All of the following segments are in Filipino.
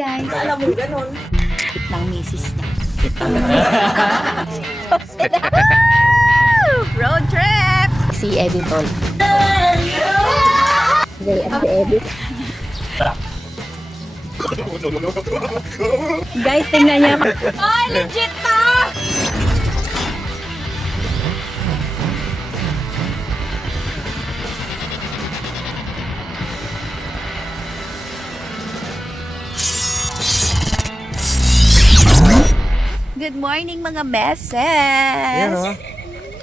guys. Alam mo, ganun. Ng misis niya. Road trip! Si Editor. Si Edit. Guys, tingnan niyo. Ay, legit to! Good morning mga beses! Yan o.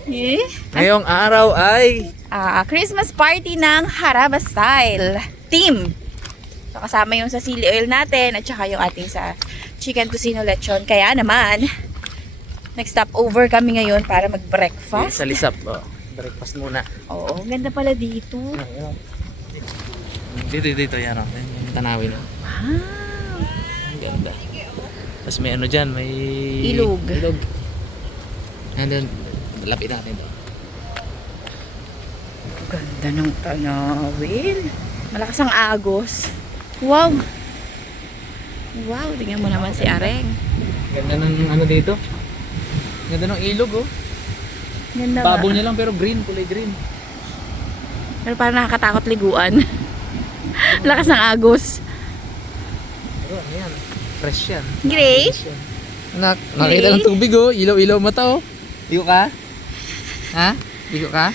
Eh? Ngayong araw ay Christmas party ng Haraba Style team. So, kasama yung sa chili oil natin at saka yung ating sa chicken tocino lechon. Kaya naman, nag-stop over kami ngayon para mag-breakfast. sa lisap. Oh. Breakfast muna. Oo, ganda pala dito. Dito yan o. Yung tanawin o. Wow! Ang ganda. Tapos may ano dyan, may Ilog. Nandun, lapit natin to. Ganda ng tanawin. Malakas ang agos. Wow! Wow, tingnan mo naman si Areng. Ganda ng ano dito. Ganda ng ilog oh. Ganda Babaw ba? niya lang pero green, kulay green. Pero parang nakakatakot liguan. Lakas ng agos. Pero ano yan, fresh yan. Grace? Anak, nakita ng tubig oh. Ilaw-ilaw mata oh. Ligo ka? Ha? Ligo ka?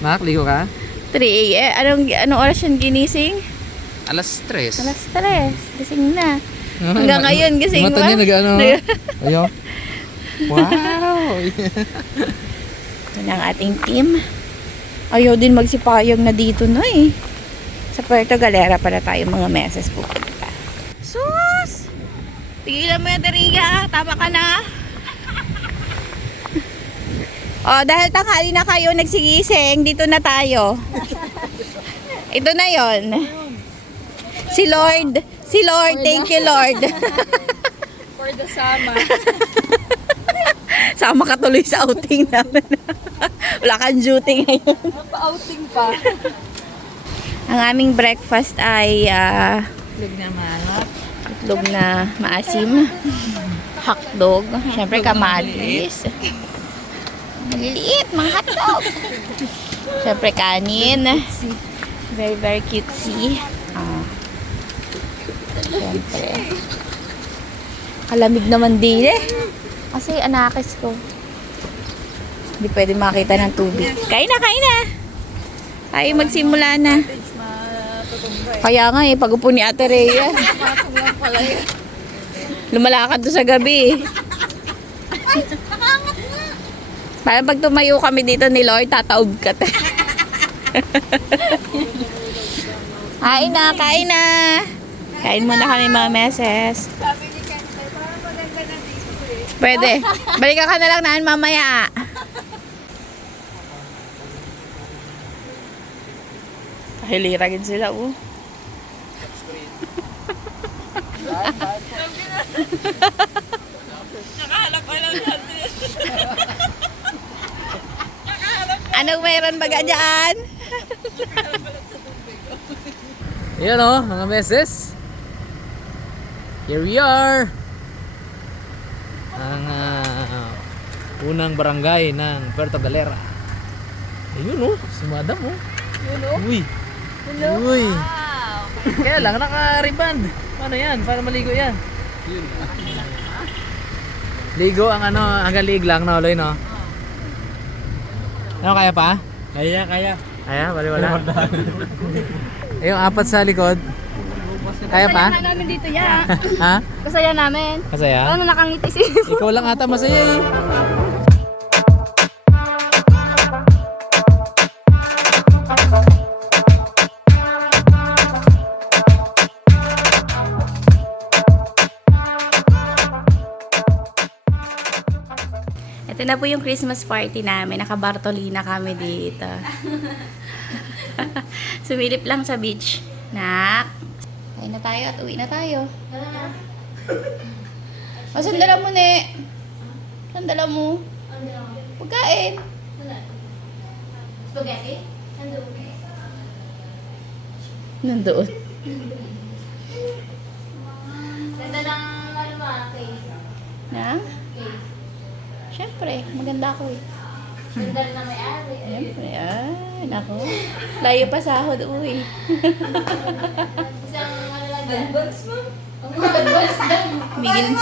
Mak, ligo ka? 3 a.m. Anong oras yan ginising? Alas 3. Alas 3. Gising na. Hanggang ngayon gising mata ba? niya nag-ano. Ayo. Wow! Ito na ang ating team. Ayaw din magsipayag na dito na eh. Sa Puerto Galera para tayo mga meses pupunta. Sus! Tigilan mo yan, Teriga. Tama ka na. Oh, dahil tanghali na kayo nagsigising, dito na tayo. Ito na yon. Si Lord, thank you Lord. For the sama. Sama ka tuloy sa outing namin. Wala kang duty ngayon. Pa-outing pa. Ang aming breakfast ay Itlog na manok. itlog na maasim, hotdog, syempre kamatis. Maliliit, mga hotdog. Syempre kanin. Very, very cutesy. Syempre. Kalamig naman din eh. Kasi anakis ko. Hindi pwede makita ng tubig. Kain na, kain na. Tayo magsimula na. Kaya nga eh, pag-upo ni Ate Rhea. Lumalakad doon sa gabi. Para pag tumayo kami dito ni Lord, tataob ka. Kain na, kain na. Kain muna kami mga meses. Pwede. Balikan ka na lang naan mamaya. Kahiliragin sila oh. Anong mayroon baga dyan? Ayan o, mga meses. Here we are. Ang unang barangay ng Puerto Galera. Ayun o, si Madam o. Uy. Uy. Kaya lang, naka-riband. Paano yan? Paano maligo yan? Ligo ang ano, hanggang liig lang na uloy no? Ano, kaya pa? Kaya. Kaya? Wala. Yung apat sa likod. Kaya pa? Kasaya namin dito ya. Ha? Kasaya namin. Kasaya? Ano nakangiti si... Ikaw lang ata masaya eh. Ito na po yung Christmas party namin. Naka-Bartolina kami dito. Sumilip lang sa beach. Nak, kain na tayo at uwi na tayo. O, sandala mo, ne. Sandala mo. Pagkain. Spaghetti? Nandoon. Ganda ng ano ba, case. Na? Case. Siyempre, maganda ako eh. Ganda rin na may-ari. Siyempre, ay, nako. Layo pa sahod, uy. Isang ano lang yan. Advance mo? Ang mga advance lang. Migil.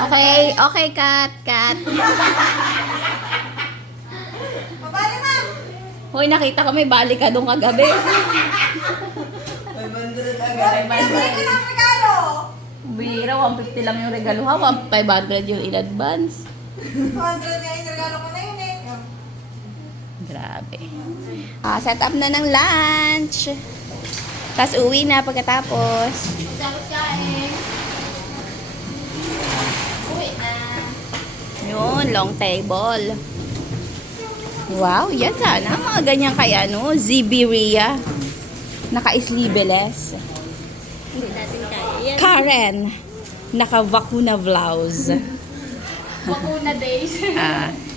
Okay, okay, cut. Hoy, nakita ko may balik ka doon kagabi. 500 agad. Bira, 150 lang yung regalo ha. 500 yung in advance. 200 nga yung regalo ko na yun eh. Grabe. Set up na ng lunch. Tapos uwi na pagkatapos. Tapos kain. Uwi na. Yun, long table. Wow, yan sana. Mga ganyan kay ano, Zibiria. Naka-sleeveless. Hindi natin kaya yan. Karen. Naka-vacuna blouse. Bakuna days.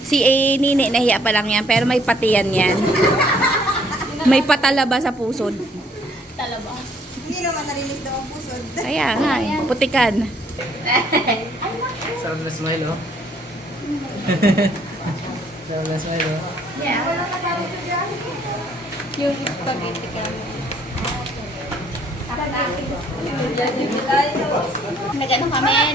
Si Nini, nahiya pa lang yan, pero may patiyan yan. May patalaba sa pusod. Talaba. Hindi naman narinig daw ang pusod. Kaya nga, putikan. Sarap na smile, oh. Sarap na smile, oh. Yeah. Yung spaghetti kami. Nag-ano kami,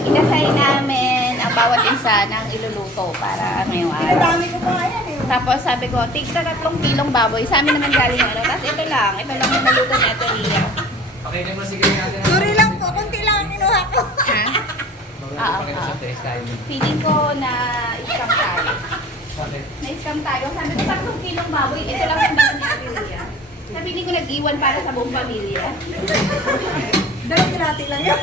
inasay namin ang bawat isa ng iluluto para ngayong Ang araw. dami ko pa nga yan eh. Tapos sabi ko, tigta 3 kilong baboy. Sa amin naman galing ano. Tapos ito lang yung naluto ni Ate Ria. Okay, na sige natin. Sorry lang po, kunti lang ang kinuha ko. Ha? Pakita sa test tayo. Feeling ko na scam tayo. Bakit? Na-scam tayo. Sabi ko, 3 kilong baboy. Ito lang yung dala ni Ate Ria. Sabi hindi ko nag-iwan para sa buong pamilya. Dalawang kinati lang yun.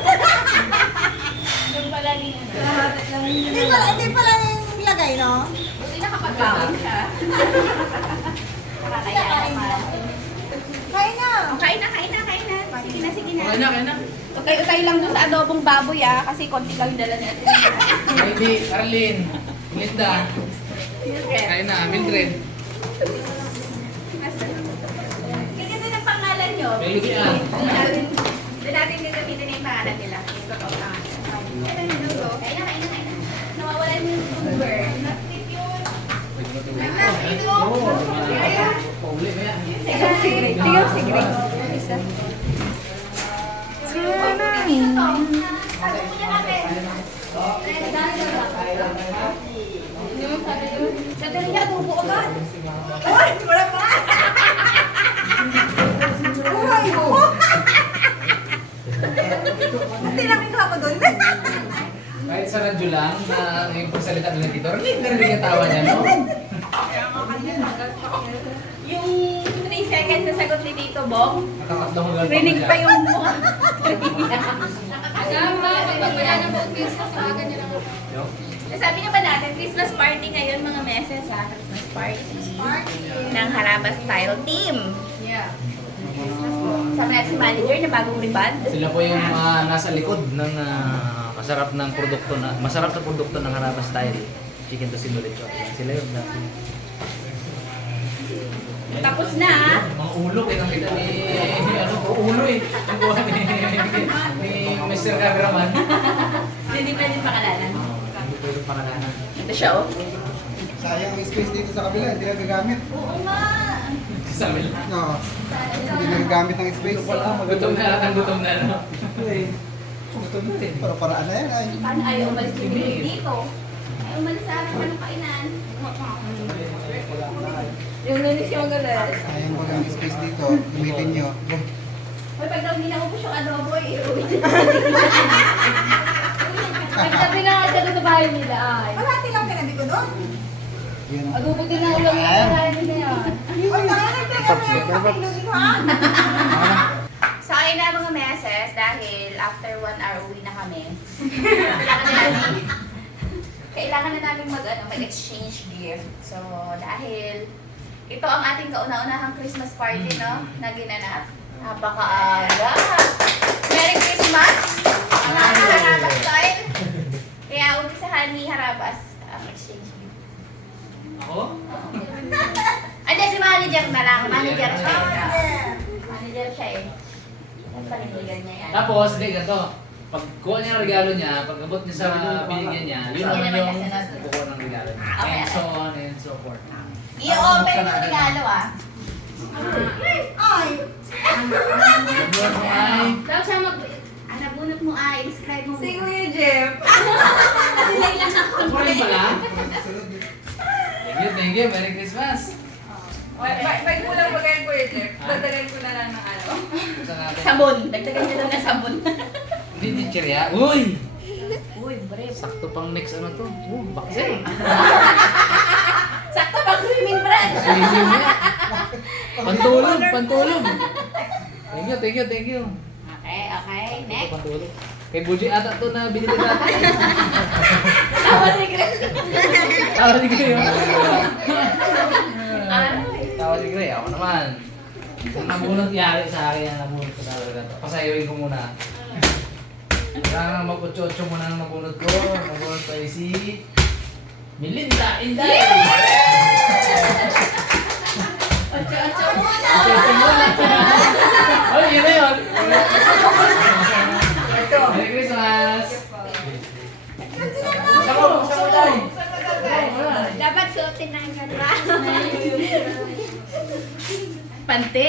Doon pala ni Hindi pala yung lagay, no? Buti nakapag-bawon siya. Nakakaya naman. Kain na. Kain na. Sige na. Okay na. Utay lang doon sa adobong baboy kasi konti lang yung dala natin. Heidi, Arlene, Linda. Kain na, Mildred. Kasi ng pangalan nyo. Baby, Doon natin gagamitin na yung pangalan nila. Ito po ang pangalan. Kain na. Nawawalan yung number. Nakit yun. Pauli ba yan? Tingnan si Greg. Isa. Sa niya, tubo ko ba? Ay, wala pa. Buhay mo. Kunti lang kinuha ko doon. Kahit sa radyo lang, na yung pagsalita nila dito, narinig ang tawa niya, no? Yung 3 seconds na sagot ni Tito Bong, Nakakatawa hanggang rinig pa yung mukha. Kasama, kapag wala na po Christmas, aga niya lang. Sabi nga ba natin, Christmas party ngayon mga meses ha? Christmas party. Ng Haraba Style Team. Yeah. Sabi natin si manager na bagong riband. Sila po yung nasa likod ng masarap na produkto ng Haraba Style. Chicken to Sinulito. Sila yun dati. Tapos na. Mga ulo, kita ni ulo eh. Ang buwan ni Mr. Cameraman. Hindi pwede pakalanan. Hindi pwede pangalanan. Ito siya oh. Sayang ang space dito sa kabila, hindi nagagamit. Oo nga. Sa amin lang. No. Hindi nagagamit ng space. Gutom na, no? Gutom na din. Pero paraan na yan ay. Paano ayaw umalis yung bilig dito? Ayaw umalis sa akin ng kainan. Yung nanis yung galas. Sayang wala ang space dito. Gamitin nyo. Hoy, pag daw hindi naubos yung adobo, iuwi. Nagtabi na nga siya sa bahay nila ay. Malati lang kinabi ko doon. Yun. Adobo din ang ulam ng bahay nila yan. Ay, nagtagay na yung ha? So, ayun na mga meses, dahil after 1 hour uwi na kami. Kailangan na namin mag-exchange gift. So, dahil ito ang ating kauna-unahang Christmas party, no? Na ginanap. Napakaaga! Merry Christmas! Ang ating Harabas style. Kaya umpisahan ni Harabas ang exchange gift. Ako? Andiyan si manager na lang. Manager siya. Oh, Manager siya eh. Paliligan niya yan. Tapos, hindi, ganito. Pag kuha niya ang regalo niya, pag abot niya sa binigyan niya, yun Sige naman naman yung kasi nasa- kukuha ng regalo niya. Okay, And okay. so on and so forth. I-open mo yung regalo ah. Ay! Nabunot mo ay, Dapat siya Nabunot mo ay, describe mo. Si Kuya Jeff. Nilay lang ako. ako rin pala. Thank you, Merry Christmas. May kulang ba kayo Kuya Jeff? Dadagan ko na lang ng ano. Gusto natin. Sabon. Dagdagan niyo daw na sabon. Hindi, di chirya. Uy! Uy, brave. Sakto pang next ano to. Baksin. Sakto pag swimming friend. Swimming na. Pantulog, pantulog. Thank you. Okay. Next. Pantulog. Kay Buji ata to na binili natin. Tawa si Grace. Tawa si Gray. Aray. Tawa si Gray. Ako naman. Kung nabunot yari sa akin, ang nabunot ko talaga to. Pasayawin ko muna. Kailangan mag-8-8 muna ang nabunot ko. Nabunot ko ay si Melinda Inday. Ocho muna. 8-8 muna. Oh, yun na yun. Merry Christmas. Saka mo tayo. Dapat suotin na ang ganda. Pante.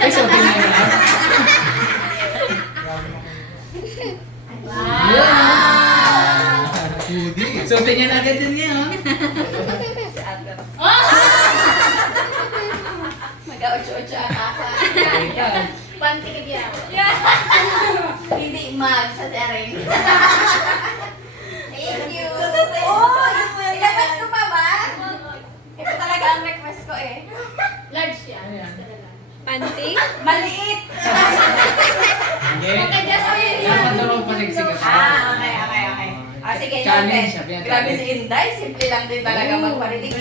Ay, so pinay na. Foodie. So, tingnan agad din niya, ha? Mag-ocho-ocho ata. Pantikid yan. Hindi mag sa sering. Thank you. Ilabas ko pa ba? Ito talaga ang request ko eh. large yan. Panty? Maliit! Okay. Dapat daw pasiksik ka. Okay. Sige, Challenge noted. siya, pinaka- Grabe si Inday, simple lang din talaga magparilig.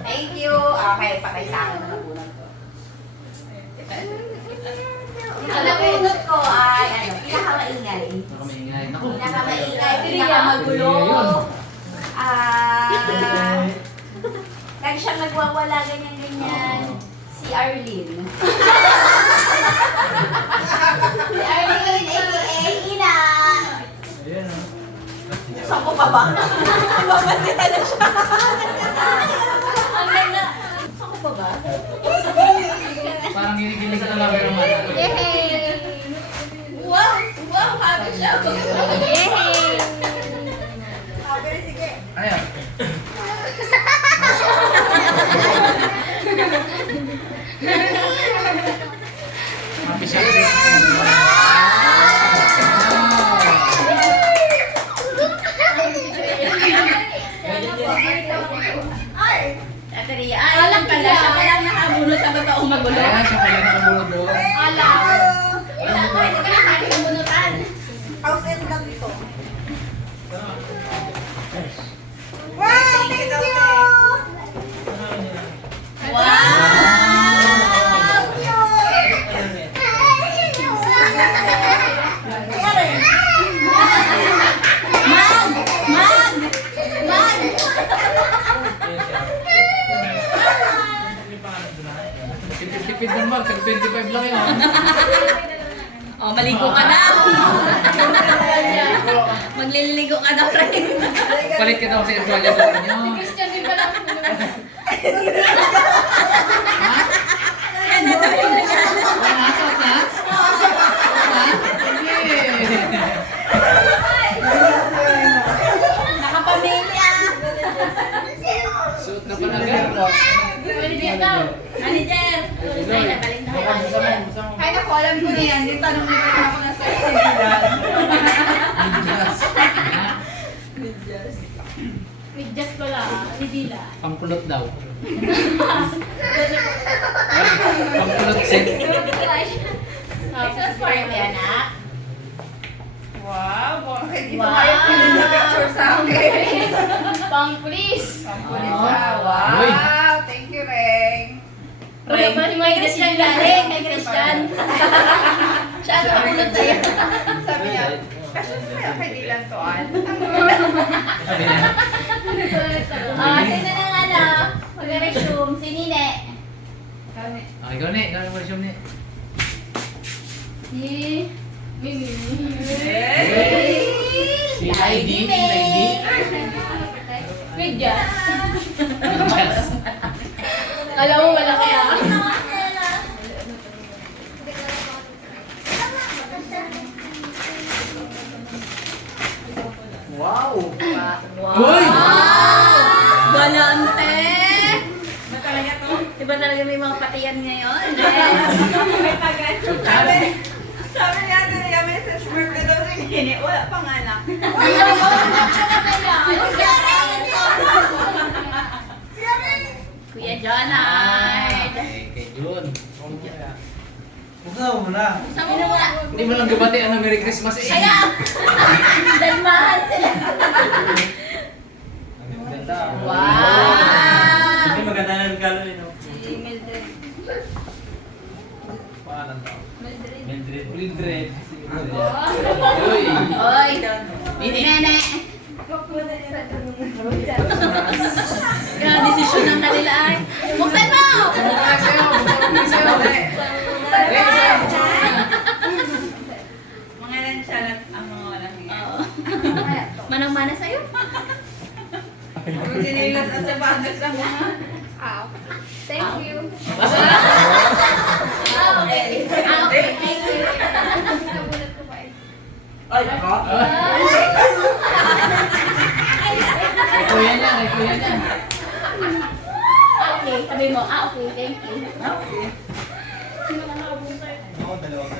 Thank you. Okay, patay sa akin na nabunan ko. Ang nabunot ko ay, pinakamaingay. Nakamaingay. Naku. Pinakamaingay, pinakamagulo. Lagi siyang nagwawala, ganyan-ganyan. Si Arlene. Si Arlene, a.k.a. Ina. Ayan, ha? Saan ko pa ba? Mabantita na siya. Ang ganda. Saan ko pa ba? Parang ginigilig ka talaga naman. Yay! Wow! Happy siya. Yay! Sabi rin, sige. Ayan. Happy siya. Ay! Ate Ria, ay, alam pala siya. Kaya nakabunot sa totoong magulo. Ayan, siya pala nakabunod doon. Alam. Wala ko, hindi ka nakakita ng bunutan. House and lang ito. Wow! Thank you! Wow! Tipid ng mag, 25 lang yun. Oh, maligo ka daw. Magliligo ka daw rin. Palit ka daw sa Australia doon nyo. Christian din pala. Ano daw yung regalo? Nasot na? Hindi. Nakapamilya. Suot na pala girl. Pwede daw. Manager. Ay, nabalik na ako. Ay, naku, alam ko na yan. Yung tanong nito na ako nasa iyo. Midjas pala. Lidila. Pangkulot daw. Pangkulot set. Christmas party, anak. Wow! Hindi ko Wow. kaya pinag-picture sa akin. Pang police. Wow! Uy. Thank you, Reng. May Christian galing. May Christian. Siya ang nakulot sa'yo. Sabi niya, kaya kay Dylan to, Al. Sabi niya. Sino na nga na? Mag-resume. Si Nine. Ikaw ni, ikaw yung resume ni. Si Mimi. Si Lady. Lady. With Jazz. Alam mo wala kaya? Wow! Uy! Galante! Diba talaga may mga patiyan ngayon? Sabi niya, message birthday daw si Nini. Wala pang anak. Kuya Jonard! Kay Jun. Buksan mo na. Saan mo muna? Hindi mo lang gabati ang Merry Christmas eh. Kaya! Dalmahan sila! Ganda. Wow! Hindi maganda na regalo eh, no? Si Mildred. Paano to? Mildred. Mildred. Uy! Oy! Nene! Grabe desisyon ng kanila ay. Buksan mo! Buksan sa'yo! Buksan sa'yo! Sa'yo! Mga lansyalat ang mga walang hiya. Oo. Manang-mana sa'yo? Ang sinilas at sapatos ang mga... Thank you. Okay. Thank you. Ay, ako? Kay kuya niya, kay kuya niya. Okay, sabi mo, okay, thank you. Okay. Ako, dalawa ka.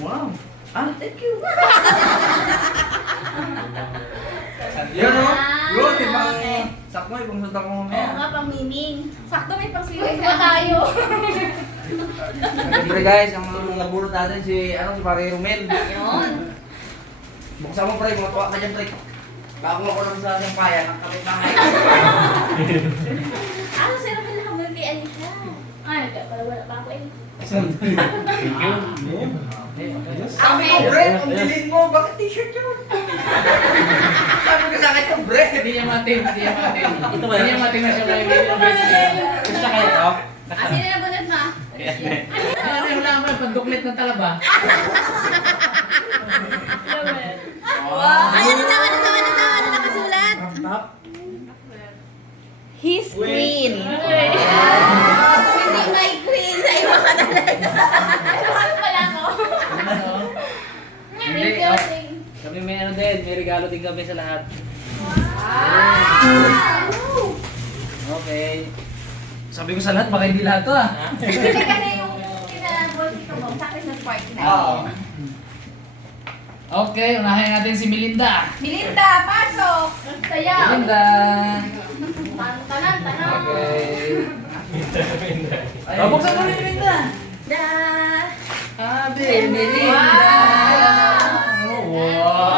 Wow. Ah, thank you. Yun, no? Yun, ibang... Sakmo, ibang suta ko Oo mamaya. nga, pang-miming. Sakto may pang-swimming Pa tayo. Siyempre guys, ang nabulot natin si Pare Romel. Yun. Buksan mo pre, mga tuwa ka dyan pre. Kakuha ko lang sa sampayan, ang kapit-bahay. Ano, sir, kailangan mo kay Alicia. Ay, wala pa ako eh. Sabi ko, Bre, ang bilhin mo, bakit t-shirt yun? Sabi ko sa akin to, Bre. Hindi niya matin, hindi niya matin. Ito ba Hindi yun? niya matin na siya may birthday. Gusto kayo to? Sino na bunot mo? Ano yung wala naman, panduklit ng talaba. Ay, ano daw, ano nakasulat? Top. His queen. Hindi my queen. Sa iba ka talaga. Ano pala ako? Ano? Hindi, okay. Kami may ano din, may regalo din kami sa lahat. Okay. Sabi ko sa lahat, baka hindi lahat to ah. Kasi yung kinabosito mo, sa akin ng party na. Oo. Okay, unahin natin si Melinda. Melinda, pasok! Saya. Melinda. Tanan. Okay. Oh, buksan mo rin Melinda. Da! Abi, Melinda. Oh, wow.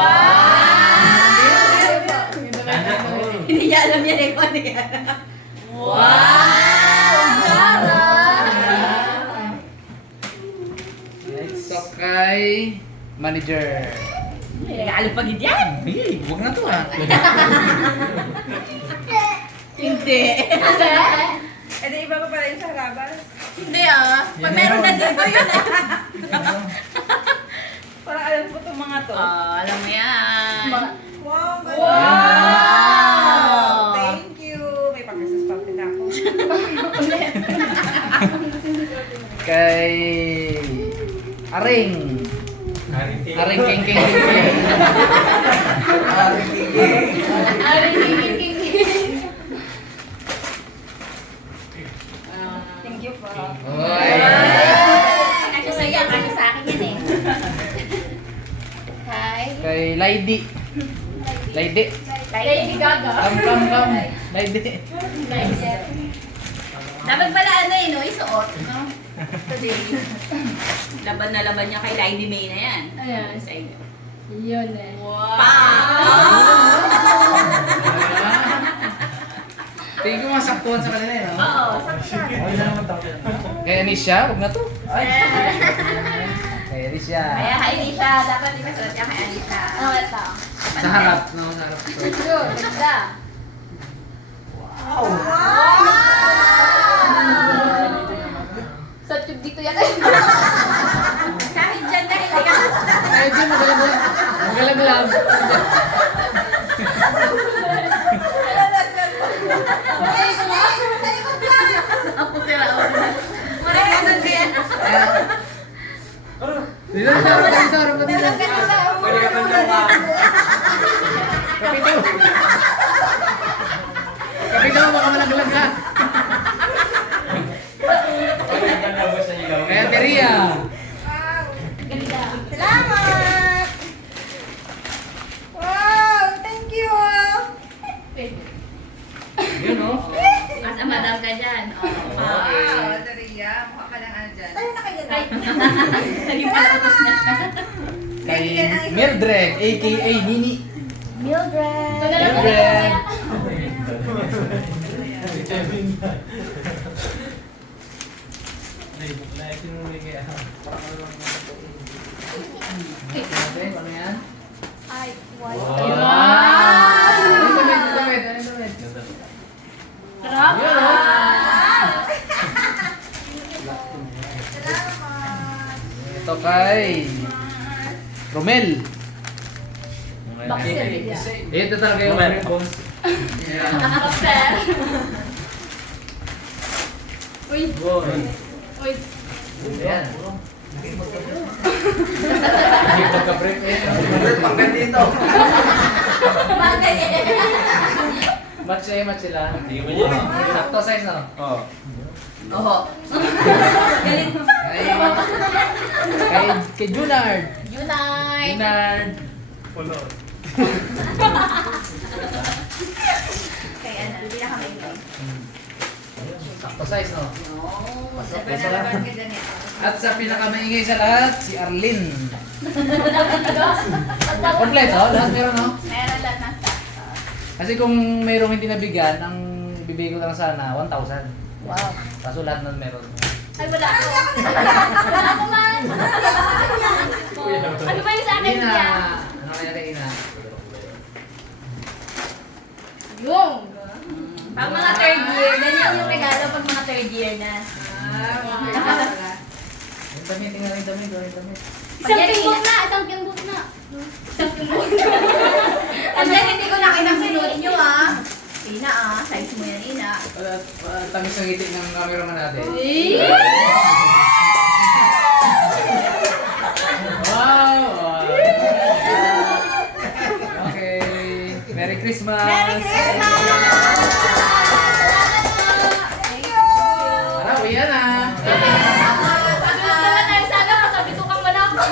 Hindi niya alam yan eh kung ano yan. Wow! Sarah! Next up kay manager. Nag-aalupagid yan. Hey, huwag na to ah. Hindi. E di iba pa pala yung sa labas. Hindi ah. Pag meron na dito yun eh. Parang alam ko itong mga to. Alam mo yan. Wow, ganda. Wow! Thank you. May pang-Christmas party na ako. Kay Aring. Aring King King King King. Thank you po. Oy. Kasi sa'yo, kasi sa akin yan eh. Hi. Kay Lady. Lady. Lady Gaga. Come. Lady. Dapat pala ano eh, no? Isuot, no? Today. Laban na laban niya kay Lady May na yan. Ayan. Sa inyo. Yun eh. Tingin ko mga saktuhan sa kanila eh, no? Oo, sakto. Kay Anisha, huwag na to. Kay Anisha. Kaya kay Alicia, dapat ipasuot niya kay Alicia. Oh, ito. Sa harap, no? Sa harap. Yun, ganda. Sa tube dito yan. Sa akin Tayo dyan, magalaglag. Magalaglag. Dito, harap ka dito. Pwede ka man lang Kapito. Kapito, baka malaglag ka. Kaya Teria. Salamat! Wow! Thank you! Yun o. Asa madam ka dyan? Wow! Daria, mukha ka lang ano dyan. Tayo na kayo na. Naging palabas na siya. Kay Mildred, a.k.a. Nini. Mildred. Ito na lang Mildred. Ano yan? Ay, Wow! Ano damit? Ano damit? Ano damit? Sarap. Yun o. Ito kay Romel. Boxer. Ito talaga yung boss. Boxer. Uy. Uy. Ayan. Pagka-prep eh. Panggan dito. Bagay eh. Match sila. Sakto size na. Oo. Oo. Galit. Kay Junard. Unite. Junard. Kaya ano, hindi na kami ito. Sakto size no. Siyempre nalaman ka dyan eh. At sa pinakamaingay sa lahat, si Arlene. Kompleto, lahat meron no? Meron lang nasa. Kasi kung mayroong hindi nabigyan, ang ibibigay ko lang sana 1,000. Wow. Kaso lahat nun meron. Ay, wala ako. Wala ako man. Ano ba yung sa akin Ina! niya? Ano kaya kay Ina? Yung. Pag mga third year, ganyan yung regalo pag mga third year na. Yung damit, tingnan yung damit, yung damit. Isang pingbok na, isang pingbok na. Isang pingbok na. And then, hindi ko nakitang sinuot nyo ah. Ina ah, size mo yan Ina. Tamis ng ngiti ng cameraman natin. Wow! Okay. Merry Christmas! Merry Christmas! Thank you! Tara, uwi na! Sunod tayo sana, kasabi ko kang wala ko.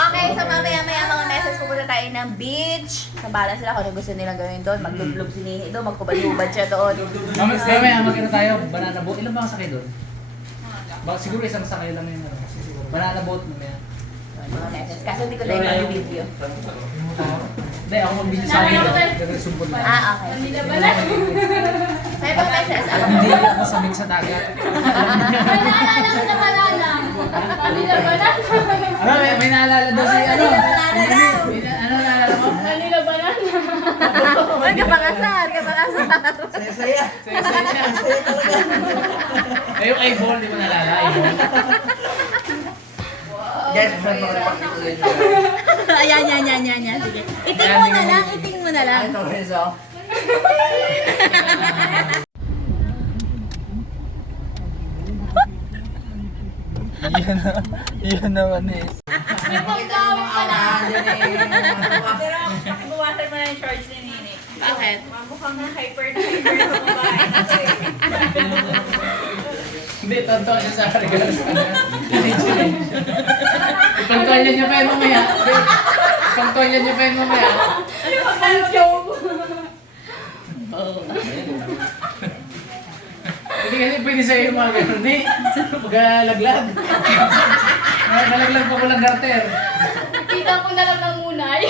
Okay, so mamaya-maya mga message pupunta tayo ng beach. Nabala sila kung ano gusto nilang gawin doon. Maglublog si Nini doon, magkubad-ubad siya doon. Mamaya, magkano tayo? Banana boat. Ilan ba ang sakay doon? Siguro isang sakay lang yun. Banana boat mamaya. Mga message. Kaso hindi ko tayo mag-video. Hindi, ako mag-video sa akin. Nagsumpod lang. Ah, okay. Kanila ba na? May mga message. Hindi ako sabik sa dagat. May naalala ko sa banana. Kanila ba na? Ano, may naalala daw si ano? Ano naalala mo? Kanila ba na? Ay, kapangasar, kapangasar. Saya-saya. Eh, yung eyeball, di mo naalala? Eyeball. Yes, saan makapagpapituloy nyo? Ayan. Sige. Iting mo na lang, iting mo na lang. Ito, Rizzo. Yan naman eh. May pagkawin pa na. Pero, pakibuwasan mo na yung charge ni Nini. Bakit? Mukhang hyper na babae na to eh. Hindi, tonto siya sa regalo sa kanya. Ipangkolyan niyo pa yun mamaya. Ipangkolyan niyo pa yun mamaya. Ano ba ang show? Hindi kasi pwede sa'yo yung mga ganun. Hindi, magalaglag. Nalaglag pa ko lang garter. Kita ko na lang ng munay.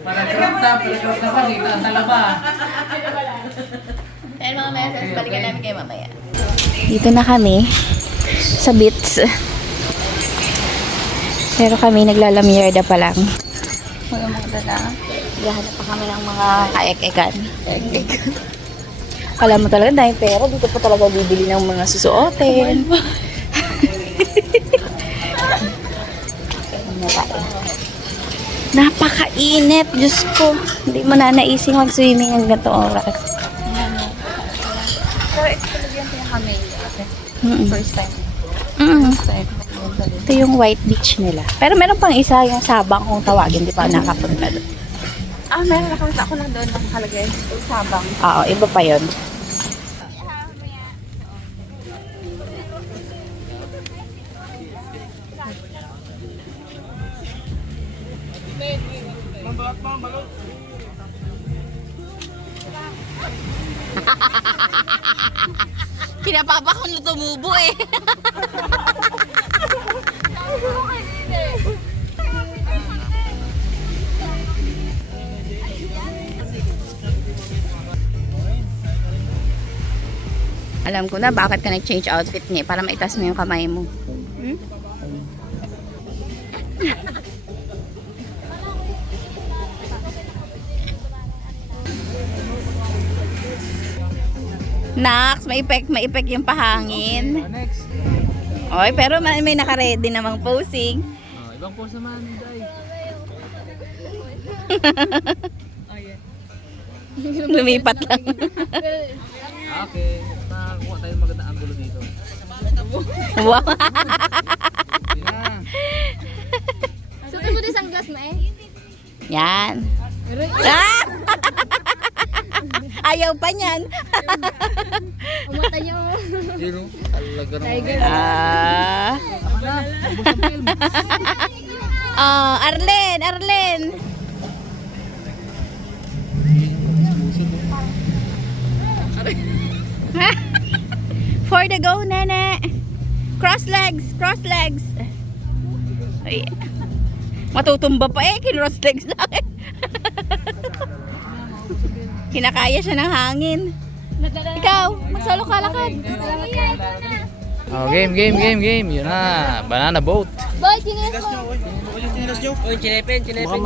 Para crop top pa, kita ang talaba. Kanila ba na? Ayan mga message, balikan namin kayo mamaya. Dito na kami sa beach. Pero kami naglalamyerda pa lang. Mga na. Gahanap pa kami ng mga kaek-ekan. Kala mo talaga dahil pera, dito pa talaga bibili ng mga susuotin. Napakainit, Diyos ko. Hindi mo na naising mag-swimming ang ganitong oras. Pero ito talaga yung kami. First time. First time. Ito yung white beach nila. Pero meron pang isa, yung Sabang kung tawagin. Di pa ako nakapunta doon. Meron ako lang doon nakalagay. Yung Sabang. Oo, iba pa yun. Pinapapa ko na tumubo eh. Alam ko na bakit ka nag-change outfit niya para maitas mo yung kamay mo. Nax, may effect yung pahangin. Next. Oy, pero may naka-ready namang posing. Ibang pose naman, Day. Lumipat lang. Okay. Nakakuha tayo ng magandang angulo dito. Wow. Yun na. Suot mo din sunglass na eh. Yan. Ah! Ayaw pa niyan. Umata niyo. Yun o. Talaga naman. Ah. Na, ubos ang film. Oh, Arlen. For the go, nene. Cross legs. Ay. Matutumba pa eh, cross legs lang eh. Kinakaya siya ng hangin. Ikaw, magsolo ka lakad. Oh, game. Yun na. Banana boat. Boy, chinelas mo. Uy, chinepin nyo.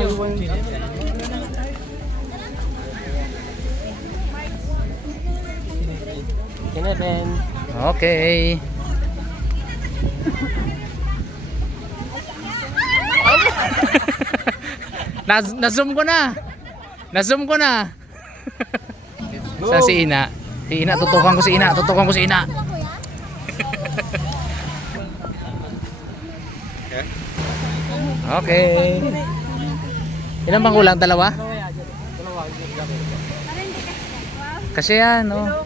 Chinepin. Okay. Na-zoom ko na. Sa si Ina. Tutukan ko si Ina. Okay. Ilan bang kulang? Dalawa? Kasi yan, oh.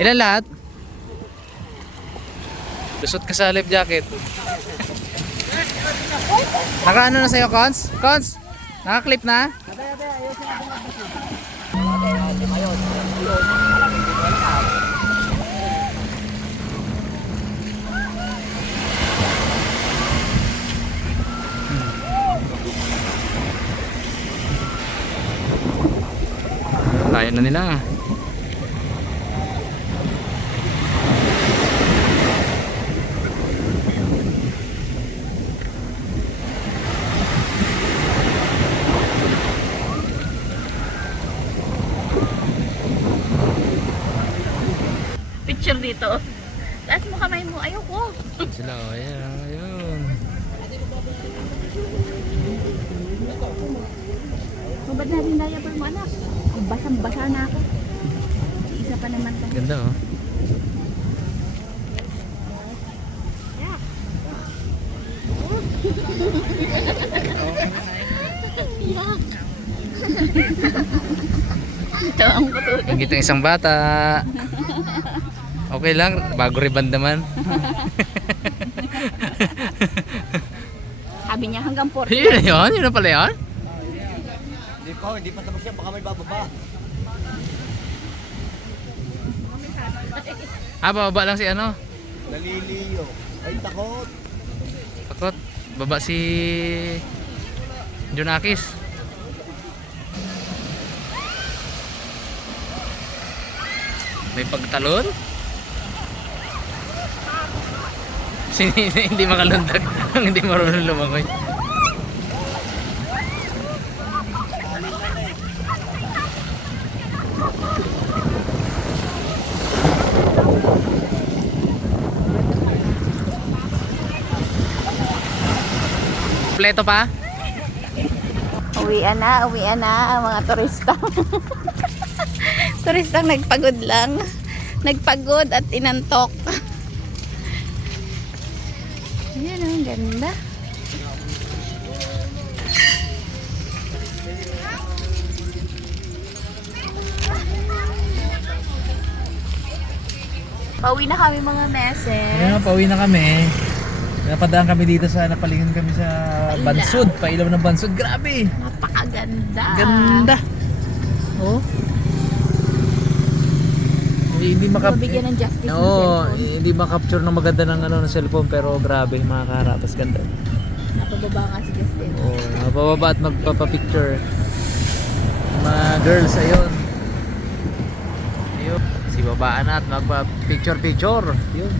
Ilan lahat? Lusot ka sa life jacket. Naka-ano na sa'yo, Cons? Naka-clip na? Kaya na nila. Picture dito. Taas mo kamay mo. Ayoko. Sila, oh, ayun. Mabad natin diaper mo, anak. Ang basang-basa na ako. Isa pa naman to. Ganda, oh. Ito ang putulin. Ang itong isang bata. Okay lang, bago rebound naman. Sabi niya hanggang 40. Yun na pala yun. Hindi pa tapos yan, baka may bababa. Bababa lang si ano. Naliliyo. Ay, takot. Takot. Baba si Junakis. May pagtalon. Hindi makalundag ang hindi marunong lumangoy. Kompleto pa? Uwian na ang mga turista. Turistang nagpagod lang. Nagpagod at inantok. Ayan, ang ganda. Pauwi na kami mga meses. Ayan, pauwi na kami. Napadaan kami dito sa, napalingin kami sa Bansud. Pailaw ng Bansud. Grabe! Napakaganda. Ganda! Oh. Hindi Mabigyan ng justice ng cellphone. hindi makapture ng maganda ng ng cellphone pero grabe makakarapas ganda. Napababa nga si Justin. Oh, mapababa at magpapa-picture. Mga girls ayun. Ayun, si babaan na at magpa-picture. Yun.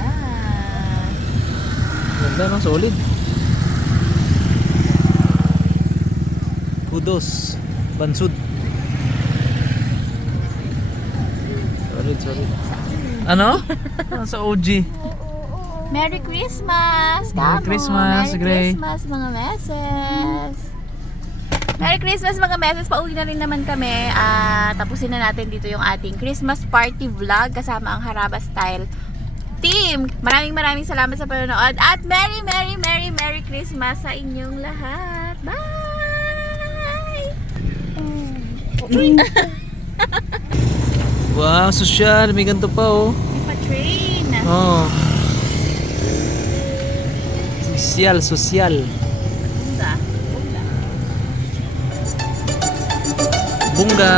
Ah. Ganda no, solid. Kudos, Bansud. Solid. Ano? Sa OG. Merry Christmas! Merry Christmas, Merry Gray. Christmas mga meses! Merry Christmas mga meses! Pauwi na rin naman kami. Tapusin na natin dito yung ating Christmas party vlog kasama ang Haraba Style team. Maraming salamat sa panonood at Merry Christmas sa inyong lahat. Bye! Wow, sosyal. May ganito pa oh. Pa-train! Oh. Sosyal. Bunda. Bunga.